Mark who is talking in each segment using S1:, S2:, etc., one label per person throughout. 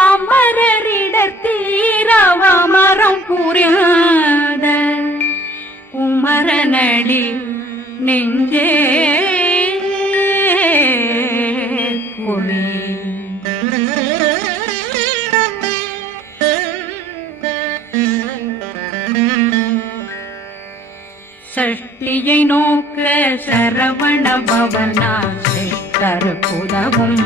S1: அமரரிடத்தீரவமரம் புரியாத குமரனடி நெஞ்சே குழி சஷ்டியை நோக்க சரவண பவனா சித்தர் புதவும்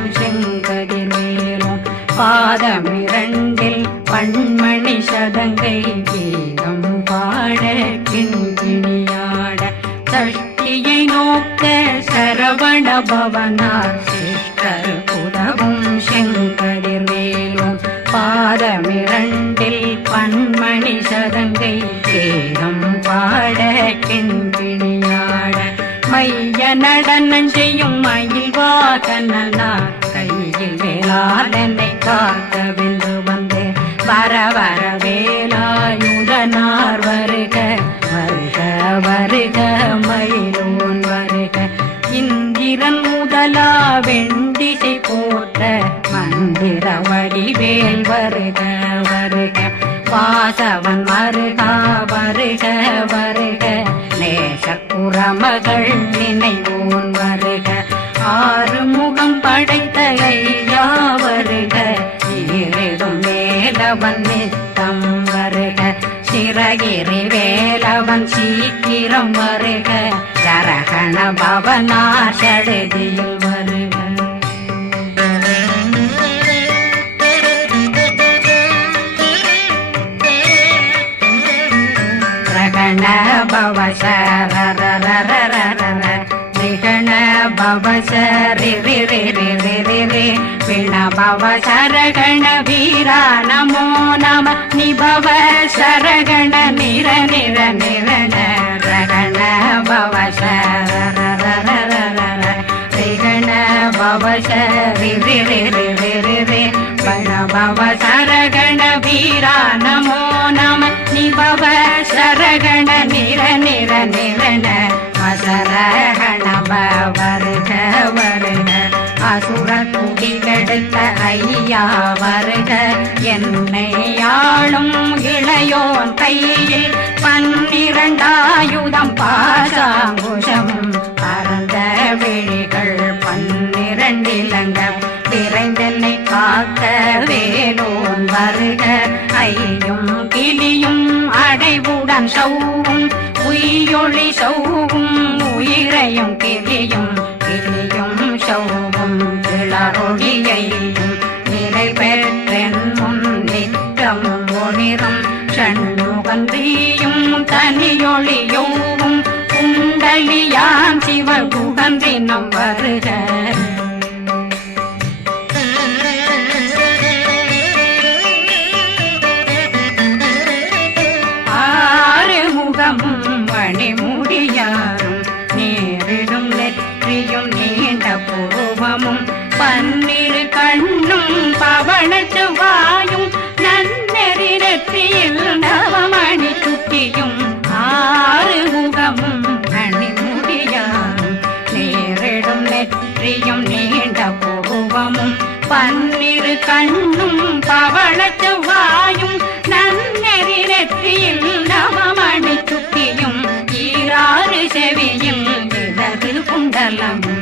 S1: பாதமிரண்டில் பண்மணி சதங்கை கீதம் பாட கிண்கிணியாட சஷ்டியை நோக்க சரவண பவனார் சிஷ்டர் புதவும் செங்கதிர் மேலும் பாதமிரண்டில் பண்மணி சதங்கை கேரம் பாட கிண்கிணியாட மைய நடனம் செய்யும் மயில் வாகனார் கையில் வேளாதனை காக்க வென்று வந்தே. வர வர வேலாயுதனார் வருக வருக வருக மயிலோன் வருக. இந்திரன் முதலா வெண்டிசை போட்ட மந்திர வடிவேல் வருக வருக. வாசவன் வருகா வருக வருக. நேச குரமகள் நினைவோன் வேலவன் சீக்கிரம் வருக. சரகண பவனா வருக. ரகண பவ சரரரரரரர நிகண பவ சரி ரி சரகண வீரா. நமோ நம. நிபவ சரகண நிர நிர நிர. பவ சரி சரகண வீரா நமோ. நம நிபவ சரகண நிர நிர நிரண அசரகண வருக. வருக அசுர குடிகெடுத்த ஐயா வருக. என்னை ஆளும் இளையோன் கையில் பன்னிரண்டாயுதம் பாசாங்குஷம். பரந்த விழிகள் பன்னிரண்டிலங்க விரைந்தனை காக்க வேலோன் வருக. ஐயும் கிளியும் அடைவுடன் சௌவும் உயிரொளி சௌவும் உயிரையும் கிளியும் கிளியும் சௌவும் கிளரொழியையும் நிலை பெற்றென் முன் நித்தம் ஒளிரும். சண்முகந்தியும் தனியொளியோவும் குண்டலியான் சிவ குகந்தினம் வருக. முகமும் நேரிடும் நெற்றியும் நீண்ட பூவமும் பன்னிரு கண்ணும் பவன வாயும் நன்னெறி நெற்றியில் நவமணி சுட்டியும் ஆறு முகமும் மணிமுடியாரும் நேரிடும் நெற்றியும் நீண்ட பூவமும் பன்னிரு கண்ணும் பவள வாயும் இடது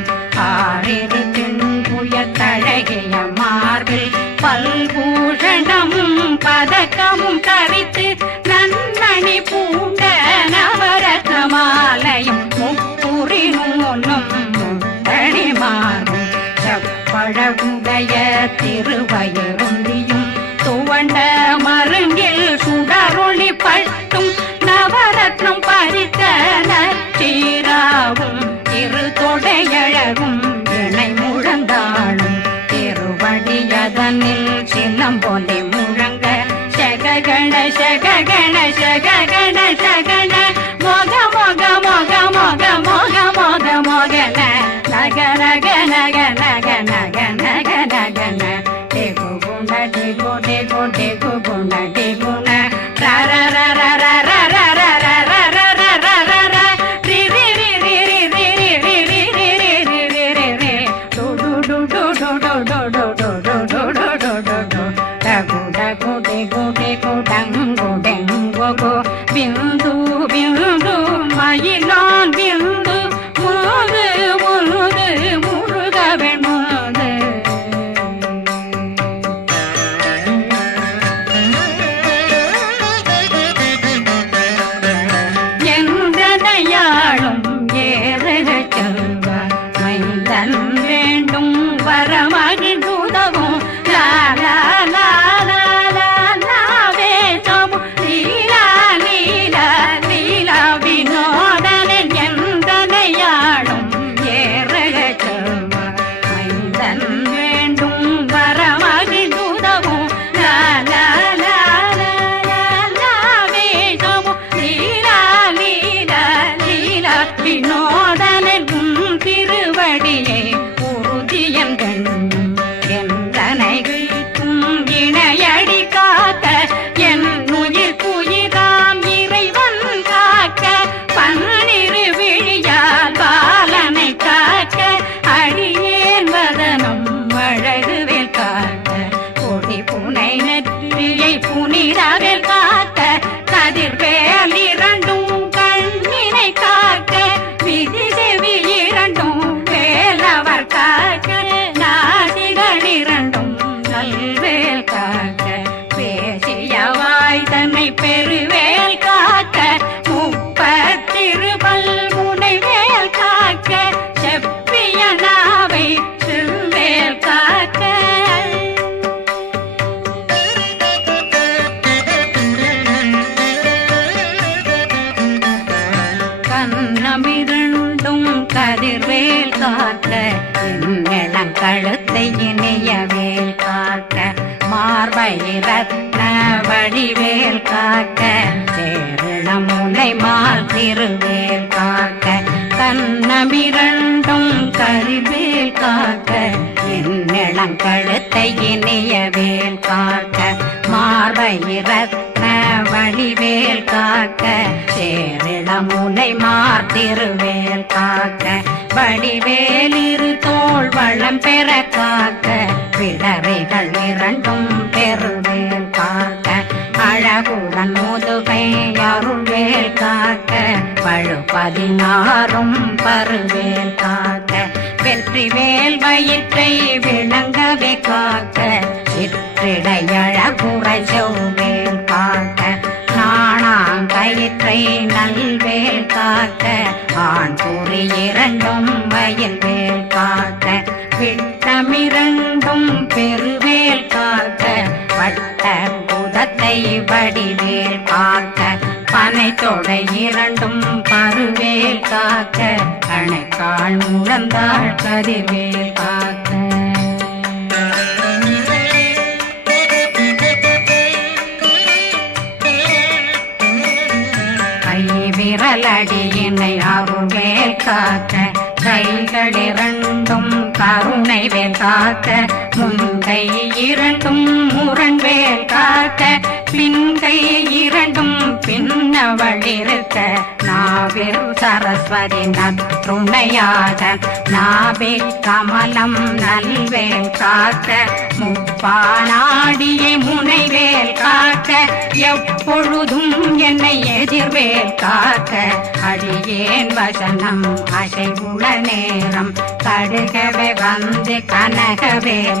S1: நக நக நக நக. ಮಾಡ ரத்ன வடிவேல் காக்க சேரண முனை மால் திருவேல் காக்க கண்ணமிரண்டும் கருவேல் காக்க என் கழுத்தை இணையவேல் காக்க மார்பை ரத்ன வடிவேல் காக்க சேரிட முனை மார்த்திருவேல் காக்க வடிவேலிரு தோல் வளம் பெற காக்க பிடரைகள் இரண்டும் பெருவேல் காக்க அழகுடன் முதுகை அருள்வேல் காக்க பழு பதினாறும் பருவேல் காக்க வெற்றி வேல் வயிற்றை விளங்கவே காக்க சிற்றிடையழகுறை செவ்வேல் குதத்தை வடிவேல் காக்க பனை தொடை இரண்டும் பருவேல் காக்க கணைக்கால் முழந்தாள் கருவேல் காக்க. கை விரலடியினை அருவேல் காக்க கைகள் இரண்டும் கருணை வேல் காக்க கை இரண்டும் முரண்வேல் காக்க பின்கை இரண்டும் பின்னவழிருக்க நாவில் சரஸ்வதி நற்றுணையாக நாவில் கமலம் நல்வேல் காக்க. முப்பானாடியை முனைவேல் காக்க எப்பொழுதும் என்னை எதிர்வேல் காக்க. அடியேன் வசனம் அசைவுள நேரம் கடுகவே வந்து கனகவேல்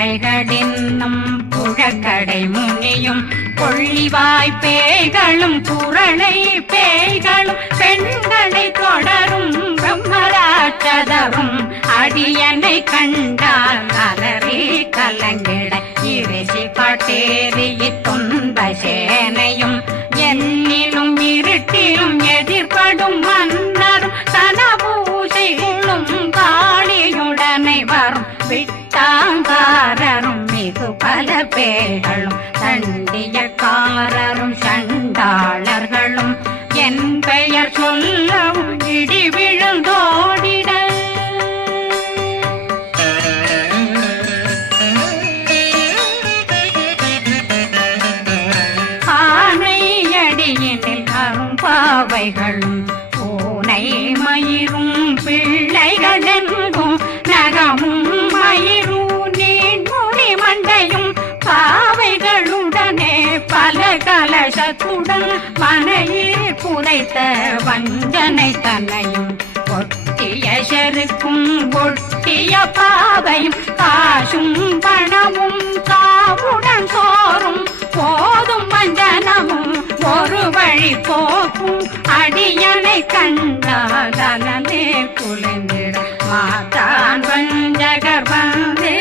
S1: பிள்ளைகளின்னும் புழக்கடை முனியும் கொள்ளிவாய் பேய்களும் குரளை பேய்களும் பெண்களை தொடரும் பிரம்மராட்சதரும் அடியனை கண்டால் அலறி கலங்கிட இறைசி பாட்டேறி துன்ப சேனையும் என்னிலும் இருட்டிலும் பல பேர்களும் தண்டியக்காரரும் சண்டாளர்களும் என் பெயர் சொல்லவும் இடி விழுந்தோடிட. ஆனையடியினில் அரும்பாவைகளும் கலசத்துடன் மனையில் புதைத்த வஞ்சனை தன்னையும் ஒட்டிய செருக்கும் ஒட்டிய பாதையும் காசும் பணமும் காவுடன் சோறும் போதும் வஞ்சனமும் ஒரு வழி போக்கும் அடியனை கண்டாதனே குளிந்திட மாதான் வஞ்சகர் வந்து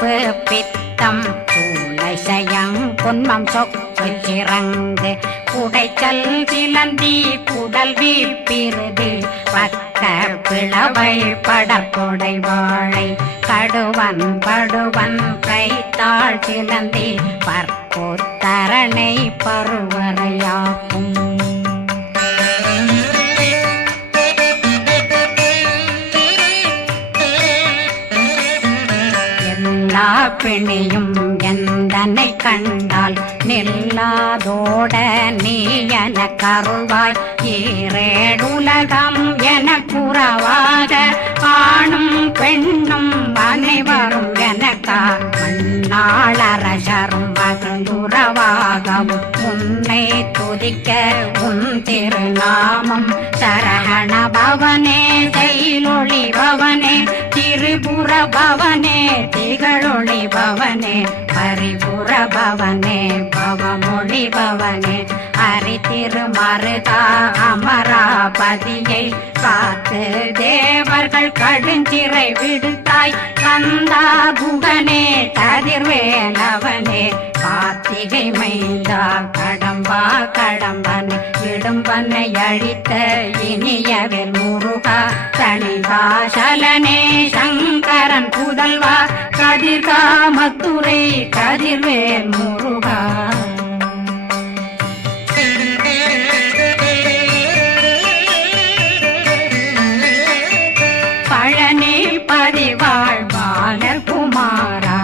S1: வலிப்பு பித்தம் சூளைசயம் பொன்மம் சொக்கு சிறங்கு குடைச்சல் சிலந்தி குடல் வீப்பிருது பக்க பிளவை படற்கொடை வாழை கடுவன் படுவன் கைத்தாள் சிலந்தி பற்போத்தரணை பருவரையாக்கும். எல்லா பிணியும் எந்தனை கண்டால் நில்லாதோட நீ என கருள்வாய். ஈரேடுலகம் என புறவாக ஆணும் பெண்ணும் அனைவரும் எனக்கா மண்ணாளரசரும் மகிழ்ந்துறவாகவும் உன்னை துதிக்க உன் திருநாமம் சரகண பவனே செயலொளி பவனே. திரிபுர பவனே திகழொளி பவனே பரிபுர பவனே பவமொழி பவனே. அரி திருமருதா அமராபதியை காத்து தேவர்கள் கடுஞ்சிறை விடுத்தாய். கந்தா குகனே கதிர்வேலவனே கார்த்திகை மைந்தா கடம்பா கடம்பனை இடும்பனை அழித்த இனியவர் முருகா தனிகாசலனே சங்கரன் புதல்வா கதிர்காமத்துறை கதிர்வேல் முருகா. மாறா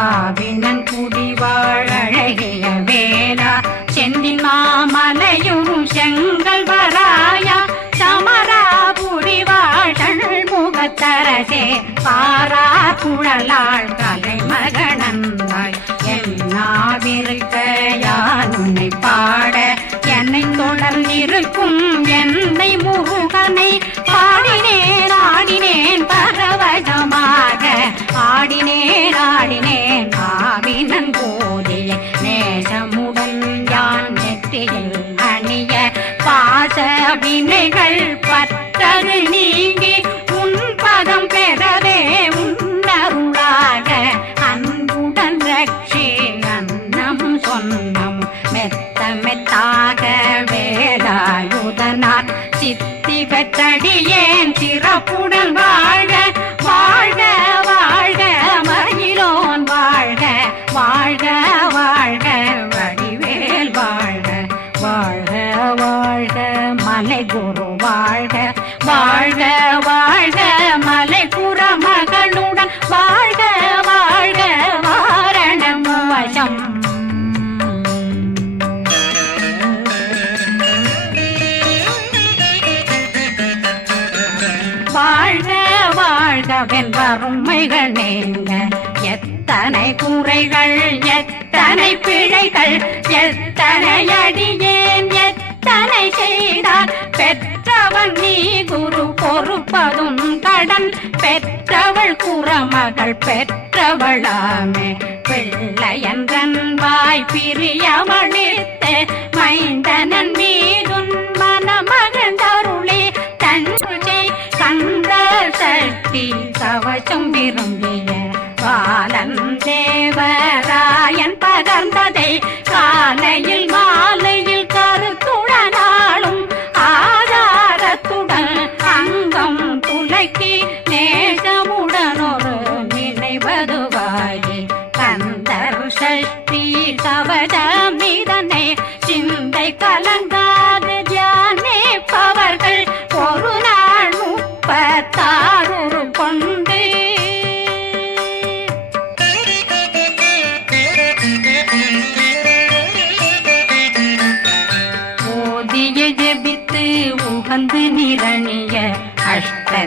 S1: ஆவினன் குடிவாழழகிய வேளா செந்தில் மாமலையும் செங்கல் வராயா சமரா புரிவாழல் முகத்தரசே பாரா குழலாள் கலை மகனந்தாய் எல்லாவிருக்க யானுனை பாட என்னை தொடர்ந்திருக்கும் என்னை முருகனை பாடினேன் ஆடினேன் பரவசமா. ஆடினேன் ஆடினேன். ஆவினன் போதிய நேசமுடன் யான் நெற்றியில் அணிய பாச வினைகள் பத்தது நீங்கி உன் பதம் பெறவே உன்னருளாக. அன்புடன் ரட்சி அன்னம் சொன்னம் மெத்த மெத்தாக வேதாயுதனார். சித்தி பெற்றடியேன் சிறப்புடன் குறைகள் எத்தனை பிழைகள் எத்தனை அடியேன் எத்தனை செய்தார் பெற்றவன் நீ குரு பொறுப்பதும் கடன் பெற்றவள் குறமகள் பெற்றவளாமே பிள்ளையன்றன் வாய் பிரியவழித்த மைந்தனன் மீதுன் மனமகந்தருளே தன்னை கந்த சக்தி கவசம் விரும்பிய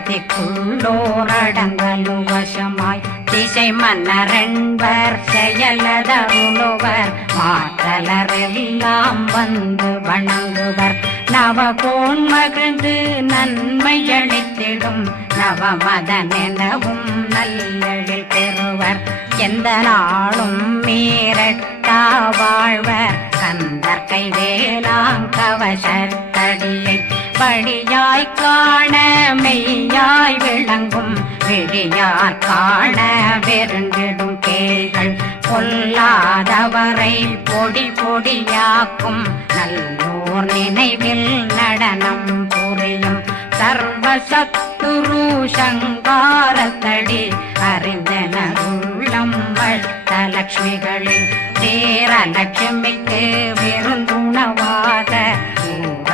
S1: அஷ்டதிக்குள்ளோரடங்கலும் வசமாய் திசை மன்னரென்பர் செயலதருளுவர் மாற்றலரெல்லாம் வந்து வணங்குவர். நவகோன் மகிழ்ந்து நன்மை அளித்திடும் நவமதனெனவும் நல்லெழில் பெறுவர். எந்த நாளும் மீறட்டா வாழ்வர் கந்தர் கைவேலாங் கவசத்தடியை படியாய் காண மெய்யாய் விளங்கும் விழியார் காண வெருண்டிடும் கேள்கள் பொல்லாதவரை பொடி பொடியாக்கும் நல்லோர் நினைவில் நடனம் புரியும் சர்வசத்துரு சங்காரத்தடி அறிந்தனருள்ளம் வட்டலட்சுமிகளில் தேர லட்சுமிக்கு விருந்துணவாத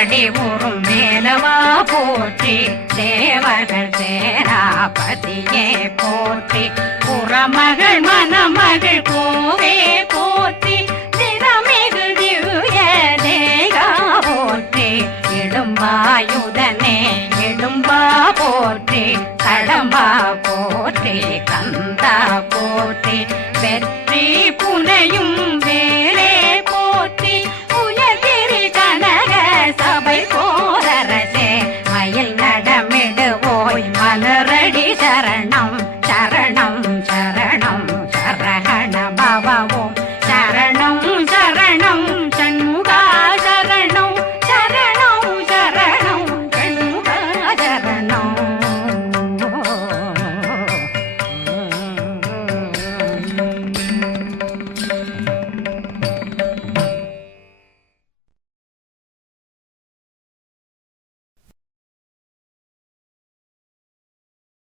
S1: அடி உறும் மேலவா போற்றி தேவர்கள் சேராபதியே போற்றி. புறமகள் மணமகள் கோவே போற்றி திறமிகு திவ்ய தேகா போற்றி. இடும்பாயுதனே இடும்பா போற்றி கடம்பா